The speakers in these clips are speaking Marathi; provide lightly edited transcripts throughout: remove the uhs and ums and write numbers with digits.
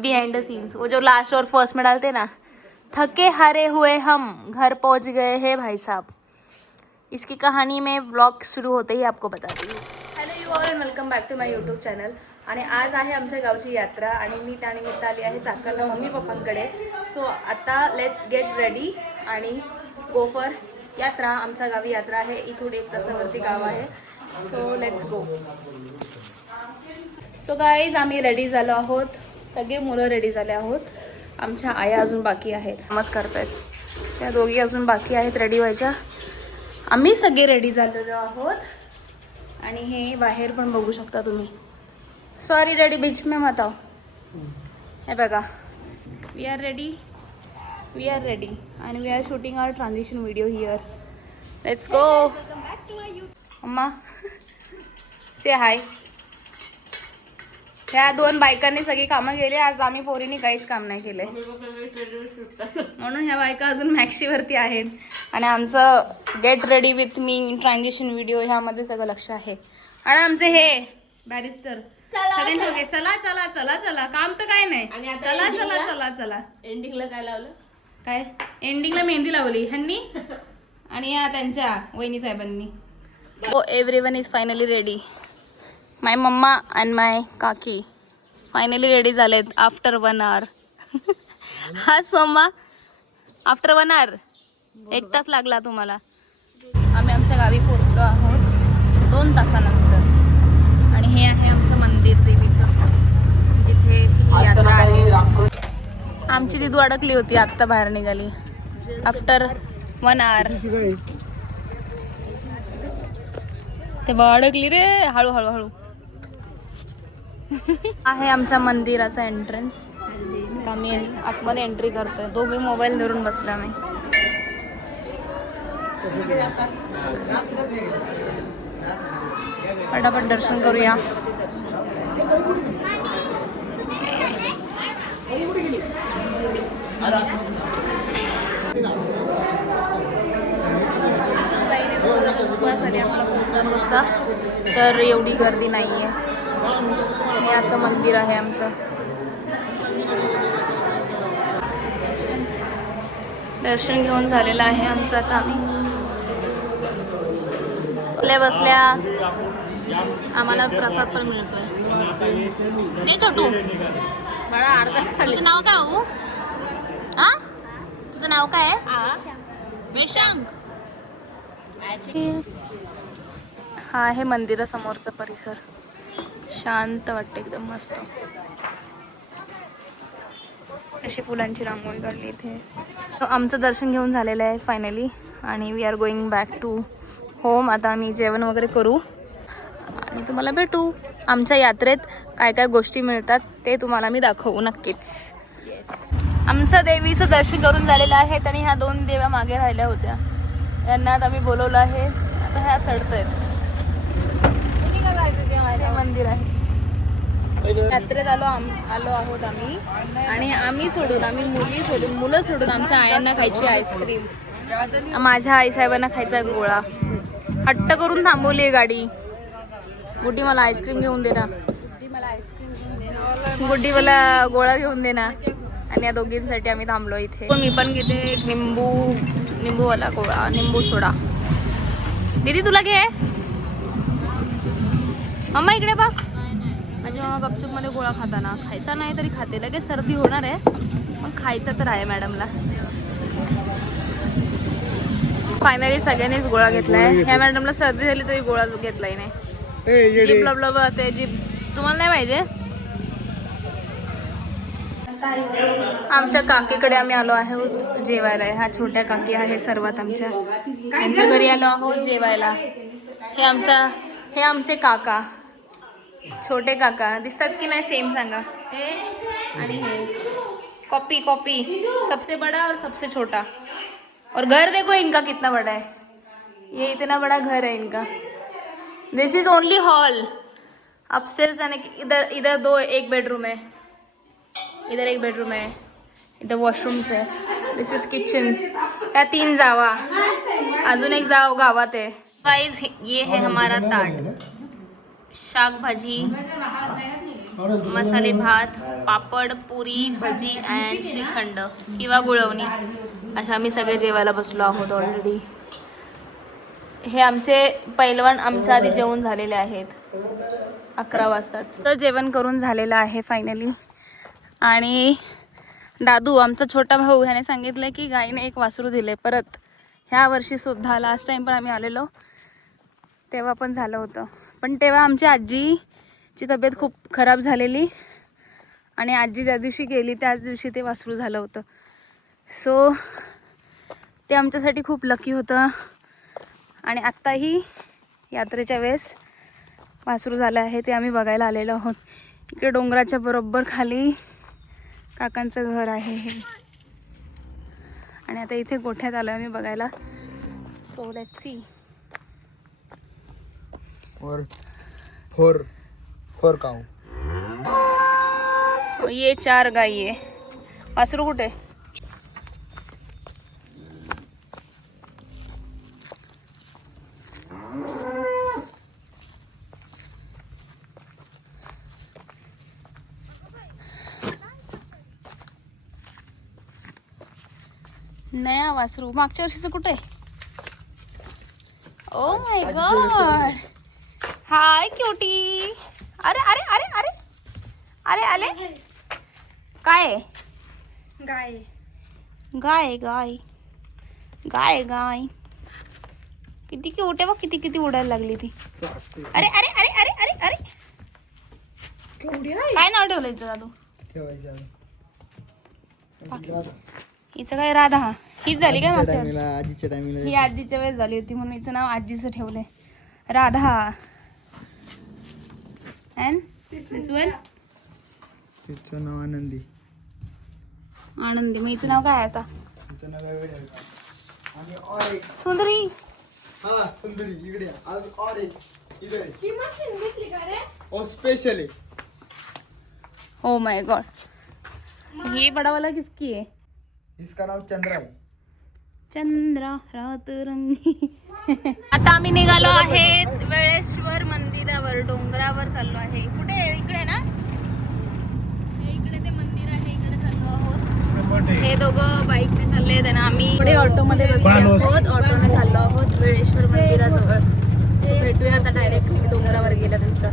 बिहाइंड द सीन्स, वो जो लास्ट और फर्स्ट में डालते ना, थके हारे हुए हम घर पहुंच गए हैं भाई साहब। इसकी कहानी में व्लॉग सुरू होते ही आपको बताती हूँ। Hello you all, welcome back to my YouTube channel. आणि आज आहे आमच्या गावची यात्रा आणि मी त्यानिमित्त आली आहे चाकणला मम्मी पप्पांकडे. सो आता लेट्स गेट रेडी आणि गो फॉर यात्रा. आमच्या गावी यात्रा आहे, इथून 1 तासावरती गाव आहे. So let's go. So guys, आम्ही रेडी झालो आहोत, सगळे मुलं रेडी झाले आहोत. आमच्या आया अजून बाकी आहेत, नमस्कार करतायत. त्या दोघी अजून बाकी आहेत रेडी व्हायच्या. आम्ही सगळे रेडी झालेलो आहोत आणि हे बाहेर पण बघू शकता तुम्ही. सॉरी रेडी बीच में मत आओ. हे बघा, वी आर रेडी आणि we are shooting our transition video here. Let's go. अम्मा से हाय. ह्या 2 बायकांनी सगळी कामं केली, आज आम्ही पोरींनी काहीच काम नाही केले, म्हणून ह्या बायका अजून मॅक्सीवरती आहेत. आणि आमचं get ready with me transition video ह्यामध्ये सगळं लक्ष आहे. आणि आमचे हे बॅरिस्टर सगळ्यांचे चला चला चला चला, काम तर काय नाही, चला चला चला चला. एंडिंगला काय लावलं? काय एंडिंगला मेहंदी लावली ह्यांनी आणि या त्यांच्या वहिनी साहेबांनी. Oh everyone is finally ready. My mamma and my काकी फायनली रेडी झालेत आफ्टर 1 hour. हा सोमा, आफ्टर 1 hour 1 तास लागला तुम्हाला. आम्ही आमच्या गावी पोहोचलो आहोत 2 तासानंतर. आणि हे आहे आमचं मंदिर देवीचं, जिथे यात्रा आहे. आमची दिदू अडकली होती, आत्ता बाहेर निघाली आफ्टर 1 hour. ते बघ अडकली रे, हळू हळू हळू. आहे आमच्या मंदिराचा एंट्रन्स. आम्ही आतमध्ये एंट्री करतोय. दोघे मोबाईल धरून बसलो आम्ही. फटाफट दर्शन करूया. आम्हाला पोचता तर एवढी गर्दी नाहीये. हे असं मंदिर आहे आमचं. दर्शन घेऊन झालेलं आहे आमचं. आता आम्ही बसल्या आम्हाला प्रसाद पण मिळतोय. नाही छोटू, तुझं नाव काय हो? हा, तुझं नाव काय आहे? वेशांग. हा आहे मंदिरासमोरचा परिसर. शांत वाटते, एकदम मस्त. अशी फुलांची रांगोळी काढली इथे. आमचं दर्शन घेऊन झालेलं आहे फायनली आणि we are going back to home. आता आम्ही जेवण वगैरे करू आणि तुम्हाला भेटू. आमच्या यात्रेत काय काय गोष्टी मिळतात ते तुम्हाला मी दाखवू नक्कीच. आमचं देवीचं दर्शन करून झालेलं आहे आणि ह्या 2 देव्या मागे राहिल्या होत्या, यांना आता आम्ही बोलवलं आहे. आता ह्या चढत आहेत. मंदिर आहे. यात्रेत आलो आहोत आम्ही. आणि आम्ही मुलं सोडून आमच्या आयांना खायची आईस्क्रीम, माझ्या आईसाहेबांना खायचा गोळा. हट्ट करून थांबवली आहे गाडी. गुड्डी मला आईस्क्रीम घेऊन दे ना, गुड्डी मला गोळा घेऊन दे ना. आणि या दोघींसाठी आम्ही थांबलो इथे. मी पण घेते एक निंबूवाला गोळा, निंबू सोडा. दीदी तुला घे. मम्मा इकडे बघ. माझी मम्मा गपचूप मध्ये गोळा खाताना, खायचा नाही तरी खाते. लगेच सर्दी होणार आहे पण खायचं तर आहे मॅडमला. फायनली सगळ्यांनीच गोळा घेतलाय. ह्या मॅडमला सर्दी झाली तरी गोळा घेतलाय नाही. जीप लबलब ते जीप तुम्हाला नाही पाहिजे. आमच्या काकीकडे आम्ही आलो आहोत जेवायला. ह्या छोट्या काकी आहे सर्वात आमच्या. त्यांच्या घरी आलो आहोत जेवायला. हे आमचे काका, छोटे काका दिसतात की नाही सेम सांगा. हे आणि हे कॉपी सबसे बड़ा और सबसे छोटा. और घर देखो इनका कितना बड़ा है. ये इतना बड़ा घर है इनका. दिस इज ओनली हॉल. अपस्टेयर्स जाने इधर 1 बेडरूम है, इधर 1 बेडरूम है, इधर वॉशरूम्स है. दिस इज किचन. या 3 जावा, अजून एक जाव गावात आहे. गाइस ये है हमारा ताट. शाक भाजी, मसाले भात, पापड, पुरी, भजी अँड श्रीखंड किंवा गुळवणी अशा आम्ही सगळे जेवायला बसलो आहोत ऑलरेडी. हे आमचे पैलवान आमच्या आधी जेवण झालेले आहेत 11 वाजताच. तर जेवण करून झालेलं आहे फायनली. आणि दादू आमचा छोटा भाऊ ह्याने सांगितलं की गाईने एक वासरू दिले परत ह्या वर्षी सुद्धा. लास्ट टाइम पण आम्ही आलेलो तेव्हा पण झालं होतं, पण तेव्हा आमची आजीची तब्येत खूप खराब झालेली आणि आजी ज्या दिवशी गेली त्याच दिवशी ते वासरू झालं होतं. सो ते आमच्यासाठी खूप लकी होतं. आणि आत्ताही यात्रेच्या वेळेस वासरू झालं आहे ते आम्ही बघायला आलेलो आहोत. इकडे डोंगराच्या बरोबर खाली काकांचं घर आहे हे. आणि आता इथे गोठ्यात आलो आम्ही बघायला. So let's see. और फोर काऊ. ये 4 गाई आहे. वासरू कुठे? नया वासरू मागच्या वर्षीचं कुठे? Oh my God. Hi cutie. अरे अरे अरे अरे अरे आले. काय गाय गाय गाय गाय गाय किती क्यूट आहे बघ. किती किती उडायला लागली ती. अरे अरे अरे अरे अरे अरे काय नाव ठेवलं हिचं दादू? हिचं काय राधा. हीच झाली काय मागच्या वर्षी? ही आजीच्या वेळेस झाली होती म्हणून हिचं नाव आजीचं ठेवलंय राधा. अँड दिस वन तिचं नाव आनंदी. आनंदी. मग हिचं नाव काय आहे आता? सुंदरी. हा सुंदरी इकडे आज और एक इधर है. ओ स्पेशल है. ओ माय गॉड. ये बड़ा वाला किसकी है? इसका नाव चंद्रा है. चंद्रा रात रंगी. आता आम्ही निघालो आहे वेळेश्वर मंदिरावर. डोंगरावर चाललो आहे. कुठे? इकडे ना. हे इकडे ते मंदिर आहे. इकडे चाललो आहोत. हे दोघं बाईकने चालले आहेत ना. आम्ही पुढे ऑटोमध्ये बसलो आहोत. ऑटोने चाललो आहोत वेळेश्वर मंदिराजवळ. भेटूया आता डायरेक्ट डोंगरावर गेल्यानंतर.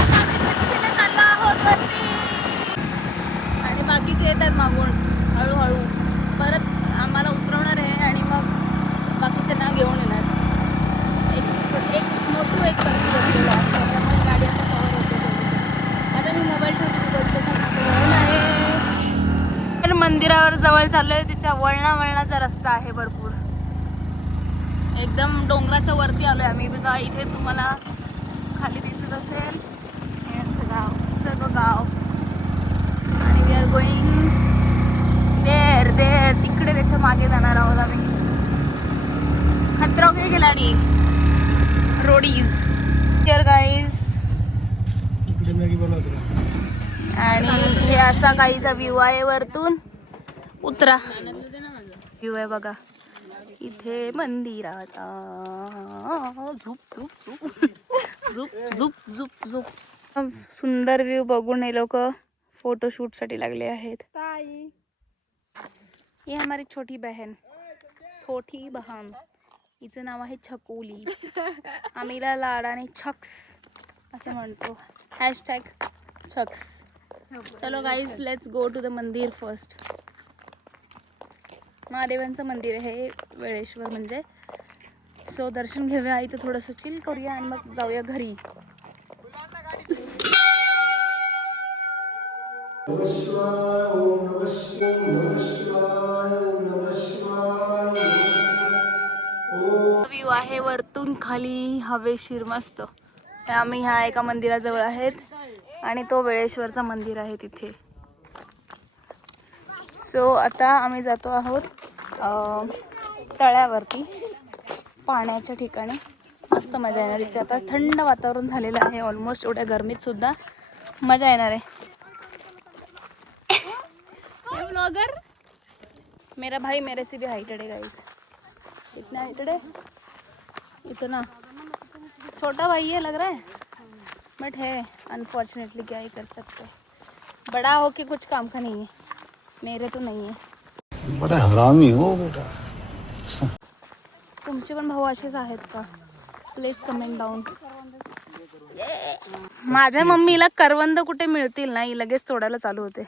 आता आम्ही चाललो आहोत वरती आणि बाकीचे येतात मागून हळूहळू. परत आम्हाला उतरवणार आहे आणि मग बाकीच्यांना घेऊन येणार. एक मोठू एक पंक्ती बसलेला आहे त्यामुळे गाडी आता कवर होते. आता मी मोबाईल ठेवते. वळण आहे पण मंदिरावर जवळ चाललो आहे. तिच्या वळणाचा रस्ता आहे भरपूर. एकदम डोंगराच्या वरती आलो आहे आम्ही. बघा इथे तुम्हाला खाली दिसत असेल गाव. सगळं गाव. आणि वी आर गोईंग देर तिकडे त्याच्या मागे जाणार आहोत आम्ही. खतरों के खिलाडी रोडीज हिअर गाईज. आणि हे असा काहीसा व्ह्यू आहे वरतून. उतरा. व्ह्यू आहे बघा इथे मंदिराचा. झुप झुप झुप झुप झुप झुप झुप. सुंदर व्ह्यू बघून हे लोक फोटोशूट साठी लागले आहेत. ये हमारी छोटी बहन हिचं नाव आहे छकुली. आम्हीला लाडाने छक्स असं म्हणतो. हॅशटॅग छक्स. चलो guys let's go to the mandir first. महादेवांचं मंदिर आहे वेळेश्वर म्हणजे. सो दर्शन घेऊया इथं थोडंसं चिल करूया आणि मग जाऊया घरी. व्ह्यू आहे वरतून खाली हवेशीर मस्त. आम्ही ह्या एका मंदिराजवळ आहेत आणि तो वेळेश्वरचा मंदिर आहे तिथे. सो आता आम्ही जातो आहोत तळ्यावरती पाण्याच्या ठिकाणी. मस्त मजा येणार इथे. आता थंड वातावरण झालेलं आहे ऑलमोस्ट. एवढ्या गरमीत सुद्धा मजा येणार आहे. ब्लॉगर मेरा भाई मेरे से भी हाइटेड है गाइस. इतना हाइटेड है इतना. छोटा भाई है लग रहा है. बट है अनफॉर्चुनेटली, क्या ही कर सकते हैं। बड़ा हो के कुछ काम का नहीं है, मेरे तो नहीं है। बड़ा हरामी हो बेटा। तुमचे पण भाऊ असेच आहेत का? Please comment down. माझ्या मम्मीला करवंद कुठे मिळतील ना, ही लगेच तोडायला चालू होते.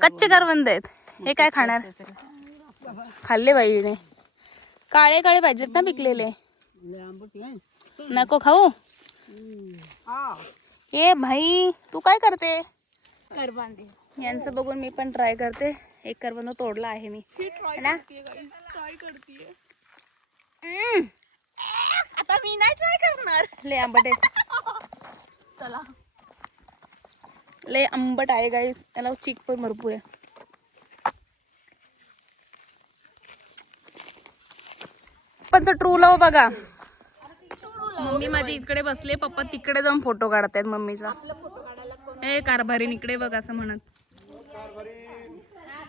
कच्चे करवंद आहेत, हे काय खाणार? खाल्ले बाईने. काळे काळे पाहिजेत ना पिकलेले. नको खाऊ. ए भाई तू काय करते? करवंद यांचं बघून मी पण ट्राय करते. एक करवंद तोडला आहे मी ना. आता मी नाही ट्राय करणार. ले आंबट आहे. चला ले आंबट आहे गाईस, याला चीक पण भरपूर आहे. पप्पांचं ट्रू लव बघा. मम्मी माझी इकडे बसले, पप्पा तिकडे जाऊन फोटो काढतायत मम्मीचा. ए कारभारीन इकडे बघ असं म्हणत.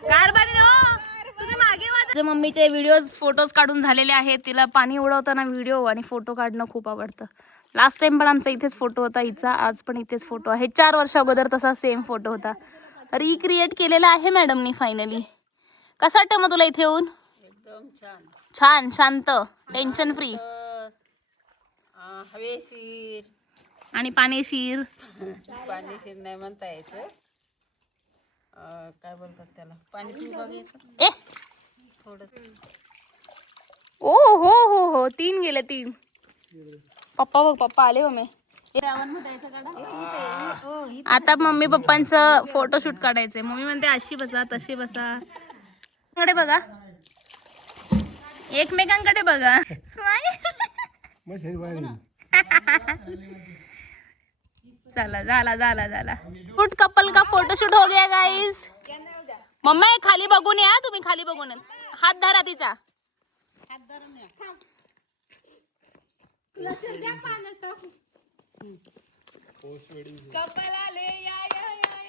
कारभारी तुझ्या मागे. मम्मीचे व्हिडिओज फोटोज काढून झालेले आहेत. तिला पाणी उडवताना व्हिडिओ आणि फोटो काढणं खूप आवडतं. लास्ट टाइम पण आमचा इथेच फोटो होता हिचा, आज पण इथेच फोटो आहे. 4 वर्ष अगोदर तसा सेम फोटो होता, रिक्रिएट केलेला आहे मॅडमनी फायनली. कसं वाटतं मग तुला इथे येऊन? एकदम छान. छान, शांत, टेन्शन फ्री हवेशीर आणि पाणीशीर. पाणीशीर नाही म्हणता यायचं, काय बोलतात त्याला, पाणी पिऊ बघायचं ए थोडं. ओ हो हो हो 3 गेले 3. पप्पा बघ, पप्पा आले हो मी. आता मम्मी पप्पांचं फोटोशूट काढायचंय. मम्मी म्हणते अशी बसा तशी बसा. कडे बघा, एकमेकांकडे बघा. चला झाला झाला झाला. शूट कपल का फोटोशूट हो गया गाइस. मम्मा खाली बघून या, तुम्ही खाली बघून या. हात धरा तिचा.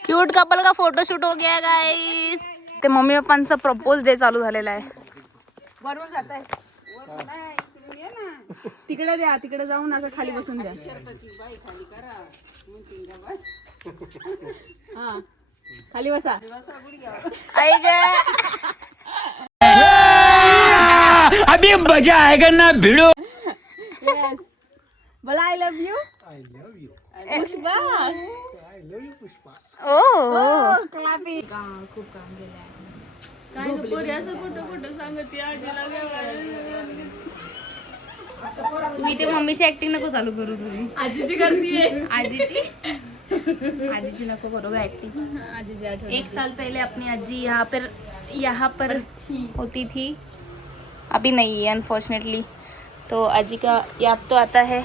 क्यूट कपल का फोटोशूट हो गया गाइस. ते मम्मी पप्पांचा प्रपोज डे चालू झालेला आहे. वरून जात आहे तिकडे द्या, तिकडे जाऊन असं खाली बसून द्या. हा खाली बसा. आई ग अभी मजा आएगा ना भिड़ो. बोला I love you. Pushpa I love you Pushpa. ओ खूप काम केलं आहे. तू इथे मम्मीची ऍक्टिंग नको चालू करू. तुझी आजीची करतीये. आजीची नको करो ऍक्टिंग. 1 साल पहले अपनी आजी यहाँ पर होती थी, अभी नहीं है अनफॉर्चुनेटली. तो आजी का याद तो आता है.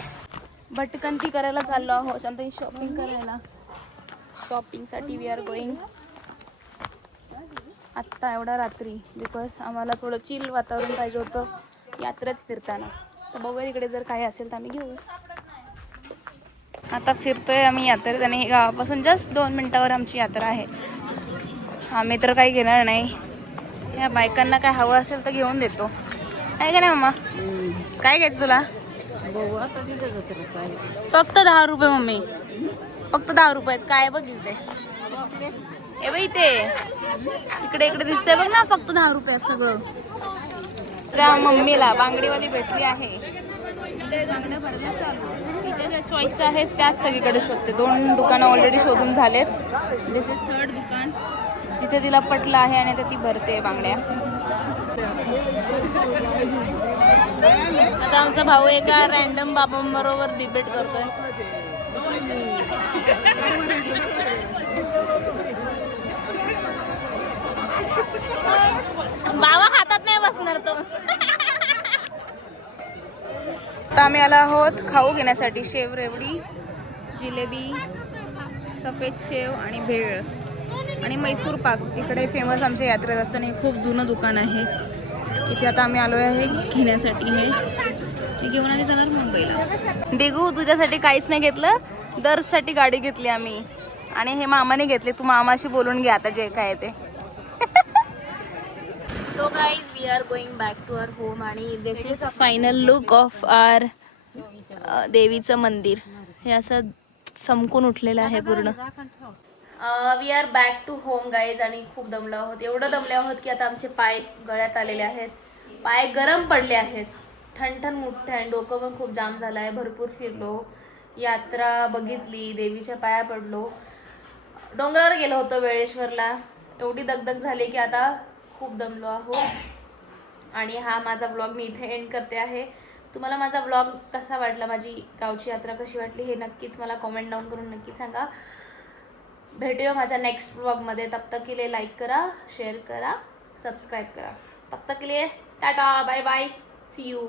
भटकंती करायला चाललो आहोत, शांतही शॉपिंग करायला. शॉपिंगसाठी वी आर गोईंग आत्ता एवढा रात्री, बिकॉज आम्हाला थोडं चिल वातावरण पाहिजे होतं यात्रेत फिरताना. तर बघूया इकडे जर काही असेल तर आम्ही घेऊ. आता फिरतोय आम्ही यात्रेत आणि गावापासून जस्ट 2 मिनिटावर आमची यात्रा आहे. आम्ही तर काही घेणार नाही. या बायकांना काय हवं असेल तर घेऊन देतो, आहे का नाही मम्मा? काय घ्यायचं तुला? फक्त 10 रुपये मम्मी, फक्त 10 रुपयात. काय बघितले ए बाई, ते इकडे इकडे दिसतंय बघ ना, फक्त 10 रुपयात सगळं. त्या मम्मीला बांगडीवाली भेटली आहे. बांगड्या भरल्या चालू. तिच्या ज्या चॉईस आहेत त्याच सगळीकडे शोधते. 2 दुकानं ऑलरेडी शोधून झालेत. दिस इज 3rd दुकान जिथे तिला पटलं आहे आणि आता ती भरते बांगड्या. आता आमचा भाऊ एका रॅन्डम बाबांबरोबर डिबेट करतोय. बाबा हातात नाही बसणार तो. आता आम्ही आलो आहोत खाऊ घेण्यासाठी. शेव रेवडी, जिलेबी, सफेद शेव आणि भेळ आणि मैसूर पाक इकडे फेमस आमच्या यात्रेत असतं आणि खूप जुनं दुकान आहे. इथे आता आम्ही आलो आहे घेण्यासाठी. हे घेऊन आम्ही जाणार मुंबईला. दिगू तुझ्यासाठी काहीच नाही घेतलं, दर्शसाठी गाडी घेतली आम्ही आणि हे मामाने घेतले. तू मामाशी बोलून घे आता जे काय ते. So guys we are going back to our home आणि this is final look of our देवीचं मंदिर. हे असं चमकून उठलेलं आहे पूर्ण. We are back to home guys आणि खूप दमलो आहोत. एवढं दमले आहोत की आता आमचे पाय गळ्यात आलेले आहेत. पाय गरम पडले आहेत. ठणठण मोठे आहे. डोकं पण खूप जाम झालं आहे. भरपूर फिरलो, यात्रा बघितली, देवीच्या पाया पडलो, डोंगरावर गेलो होतो वेळेश्वरला. एवढी दगदग झाली की आता खूप दमलो आहोत. आणि हा माझा व्लॉग मी इथे एंड करते आहे. तुम्हाला माझा व्लॉग कसा वाटला, माझी गावची यात्रा कशी वाटली हे नक्कीच मला कॉमेंट डाऊन करून नक्की सांगा. भेटूया माझ्या नेक्स्ट व्लॉगमध्ये. तब तक के लिए लाईक करा, शेअर करा, सबस्क्राईब करा. तब तक के लिए tata, bye bye, see you.